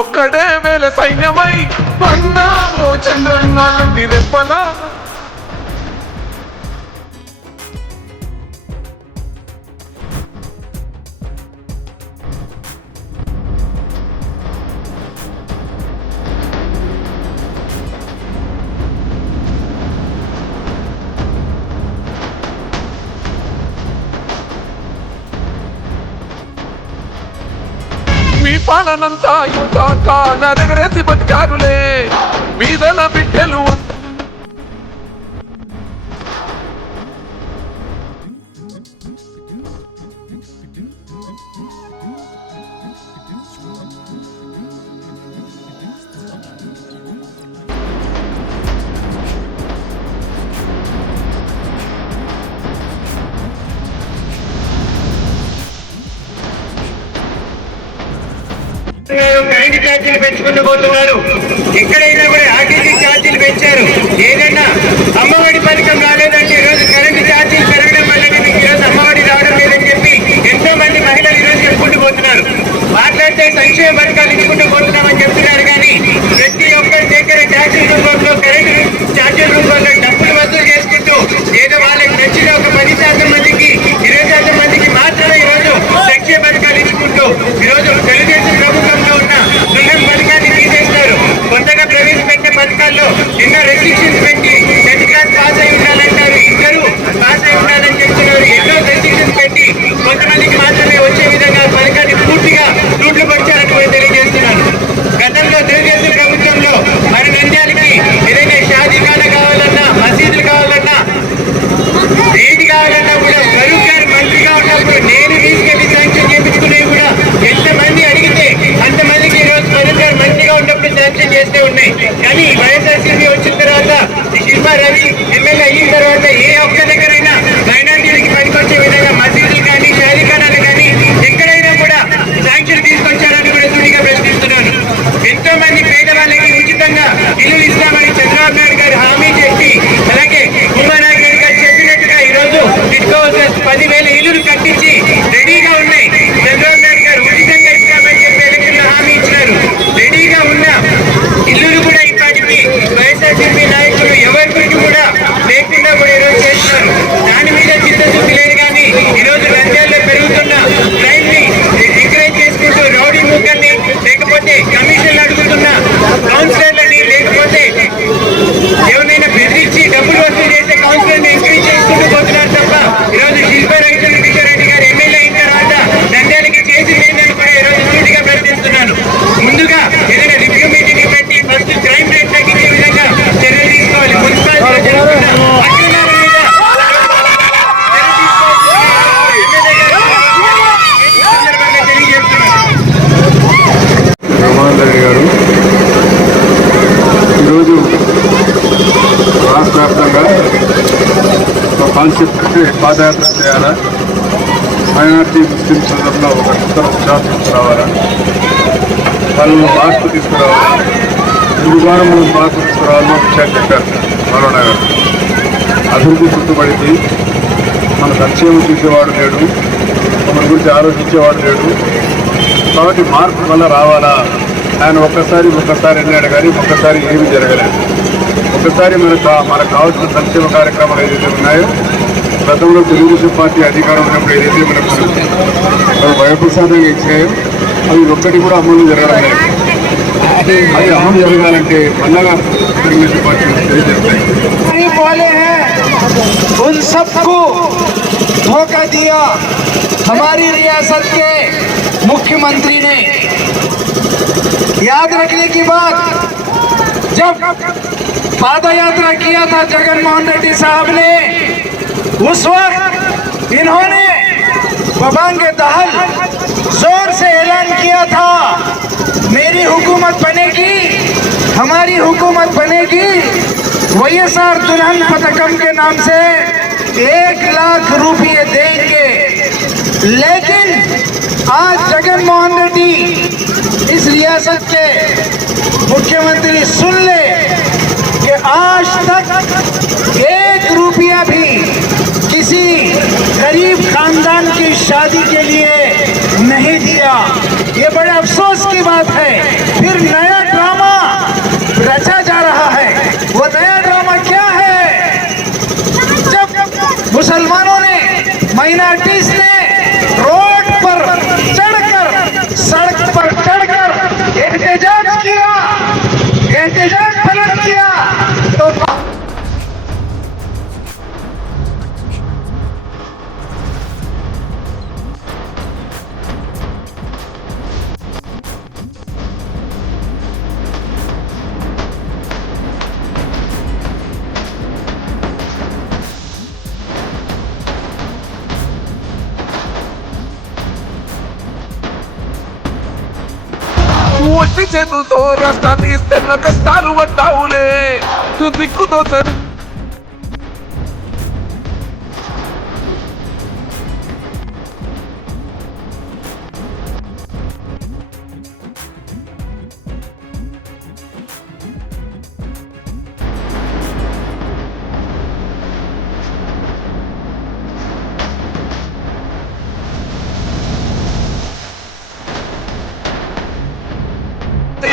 ఒక్కడే వేల సైన్యమై పన్నామో చంద్రన్నాళ్ళంటి రెప్పలా మీ పాలనంతా యుద్ధాక నరగరేసి బతికారులే వీధల బిడ్డలు కరెంటు ఛార్జీలు పెంచుకుంటూ పోతున్నారు. ఎక్కడైనా కూడా ఆర్టీసీ ఛార్జీలు పెంచారు. ఏదన్నా అమ్మఒడి పథకం రాలేదంటే ఈరోజు కరెంటు ఛార్జీలు పెరగడం వల్లనే మీకు ఈరోజు అమ్మఒడి రావడం లేదని చెప్పి ఎంతో మంది మహిళలు ఈరోజు చెప్పుకుంటూ పోతున్నారు. మాట్లాడితే సంక్షేమ పథకాలు ఇచ్చుకుంటూ పోతున్నామని చెప్తున్నారు. కానీ ప్రతి ఒక్కరి దగ్గర ట్యాక్సీ రూపంలో కరెంటు ఛార్జీల రూపంలో డబ్బులు వసూలు చేసుకుంటూ ఏదో వాళ్ళకి నచ్చిన ఒక 10% మందికి 20% మందికి మాత్రమే ఈరోజు సంక్షేమ పథకాలు ఇచ్చుకుంటూ ఈరోజు తెలుగుదేశం ప్రభుత్వంలో ఉన్న గృహం పథకాన్ని తీసేస్తారు. కొత్తగా ప్రవేశపెట్టిన పథకాల్లో ఎన్నో రెస్ట్రిక్షన్స్ పెట్టి 10th క్లాస్ పాస్ అయి ఉండాలంటారు. ఇద్దరు పాస్ అయి ఉండాలని చెప్తున్నారు. ఎన్నో రెస్ట్రిక్షన్స్ పెట్టి కొంతమందికి మాత్రమే వచ్చే విధంగా పథకాన్ని పూర్తిగా రూట్లు పడిచారని తెలియజేస్తున్నారు. గతంలో తెలుగుదేశం ప్రభుత్వంలో మన నంద్యాలకి ఏదైనా షాదీఖానా కావాలన్నా, మసీదులు కావాలన్నా, ఏది కావాలన్నా కూడా ఫరూక్ గారు మంత్రిగా ఉన్నప్పుడు నేను తీసుకెళ్లి శాంక్షన్ చేయించుకునేవి కూడా ఎంతమంది అడిగితే అంతమందికి ఈరోజు ఫరూక్ గారు మంత్రిగా ఉన్నప్పుడు శాంక్షన్ చేస్తే ఉన్నాయి. కానీ వైఎస్ఆర్సీపీ వచ్చిన తర్వాత ఈ శిల్పా రవి ఎమ్మెల్యే అయిన తర్వాత ఏ ఒక్క దగ్గరైనా మైనార్టీలకి పనికొచ్చే విధంగా మసీదులు కానీ, షాదీఖానాలు కానీ ఎక్కడైనా కూడా శాంక్షన్ తీసుకొచ్చారని కూడా సూటిగా ప్రశ్నిస్తున్నాను. ఎంతో మంది పేదవాళ్ళకి ఉచితంగా ఇల్లు ఇస్తామని చంద్రబాబు నాయుడు గారు హామీ చెప్పి, అలాగే ఉమానాయుడు గారు గారు చెప్పినట్టుగా ఈరోజు తీసుకోవాల్సిన 10,000 ఇల్లులు కట్టించి రెడీగా ఉన్నాయి. చంద్రబాబు నాయుడు గారు ఉచితంగా ఇస్తామని చెప్పి ఎలక్షన్లో హామీ ఇచ్చినారు. రెడీగా ఉన్న ఇల్లులు కూడా ఇప్పటికి వైఎస్ఆర్సీపీ నాయకులు ఎవరికి కూడా లేకుండా కూడా ఈరోజు చేస్తున్నారు. దాని మీద చిత్తశుద్ధి లేదు. కానీ ఈరోజు నంద్యాలలో పెరుగుతున్న క్రైమ్ ని ఎంకరేజ్ చేసుకుంటూ రౌడీ మూకల్ని, లేకపోతే కమిషన్లు అడుగుతున్న కౌన్సిలర్లని, లేకపోతే ఎవరైనా బెదిరించి డబ్బులు వసూలు చేసే కౌన్సిలర్ని ఎంకరేజ్ చేసుకుంటూ పోతున్నారు తప్ప ఈరోజు శిల్పా రవిచంద్రకిషోర్ గారు ఎమ్మెల్యే అయిన తర్వాత నంద్యాలకి చేసి లేదని కూడా ఈరోజు సూటిగా ప్రకటిస్తున్నాను. ముందుగా ఏదైనా రివ్యూ మీటింగ్ పెట్టి ఫస్ట్ క్రైమ్ రేట్ తగ్గించే విధంగా చర్యలు తీసుకోవాలి. మున్సిపాలిటీలో జరుగుతున్న అక్రమాల మీద రెడ్డి గారు ఈరోజు రాష్ట్ర వ్యాప్తంగా ఒక కాన్సెప్ట్ పాదయాత్ర చేయాలా, మైనార్టీ ముస్లిం సందర్భంలో ఒక నూతన ఉత్సాహం తీసుకురావాలా, వాళ్ళు మార్పు తీసుకురావాలా, గురువారం మార్పు తీసుకురావాలని విషయాన్ని చెప్పారు కరోనా గారు. అభివృద్ధి చుట్టుపడింది, మన సంక్షేమం చూసేవాడు లేడు, మన గురించి ఆలోచించేవాడు లేడు. కాబట్టి మార్పు వల్ల రావాలా. ఆయన ఒక్కసారి అన్నాడు కానీ ఒక్కసారి ఏమీ జరగలేదు. ఒకసారి మనకు కావాల్సిన సంక్షేమ కార్యక్రమాలు ఏదైతే ఉన్నాయో, గతంలో తెలుగుదేశం పార్టీ అధికారం ఉన్నప్పుడు ఏదైతే మనకు భయప్రసాదంగా ఇచ్చాయో అవి ఒక్కటి కూడా అమలు జరగడం లేదు. అది అమలు జరగాలంటే మళ్ళా తెలుగుదేశం పార్టీ తెలియజేస్తాయి. उन सबको धोखा दिया हमारी रियासत के मुख्यमंत्री ने। याद रखने की बात, जब पादयात्रा किया था जगनमोहन रेड्डी साहब ने, उस वक्त इन्होंने बबांगे दहल जोर से ऐलान किया था, मेरी हुकूमत बनेगी, हमारी हुकूमत बनेगी, वाईएसआर दुल्हन पथकम के नाम से 1 लाख रुपये देंगे। लेकिन आज जगनमोहन रेड्डी इस रियासत के मुख्यमंत्री सुन ले कि आज तक 1 रुपया भी किसी गरीब खानदान की शादी के लिए नहीं दिया। ये बड़े अफसोस की बात है। फिर नया ड्रामा रचा जा रहा है। वो नया ड्रामा क्या है? जब मुसलमानों ने, माइनॉरिटीज ने रोड पर चढ़कर, सड़क पर चढ़कर एहतजाज किया, एहतजाज बुलंद किया, तो ఒట్టి చేతులతో రాష్ట్రాన్ని ఇస్తే కష్టాలు పడ్డావులే దిక్కుతో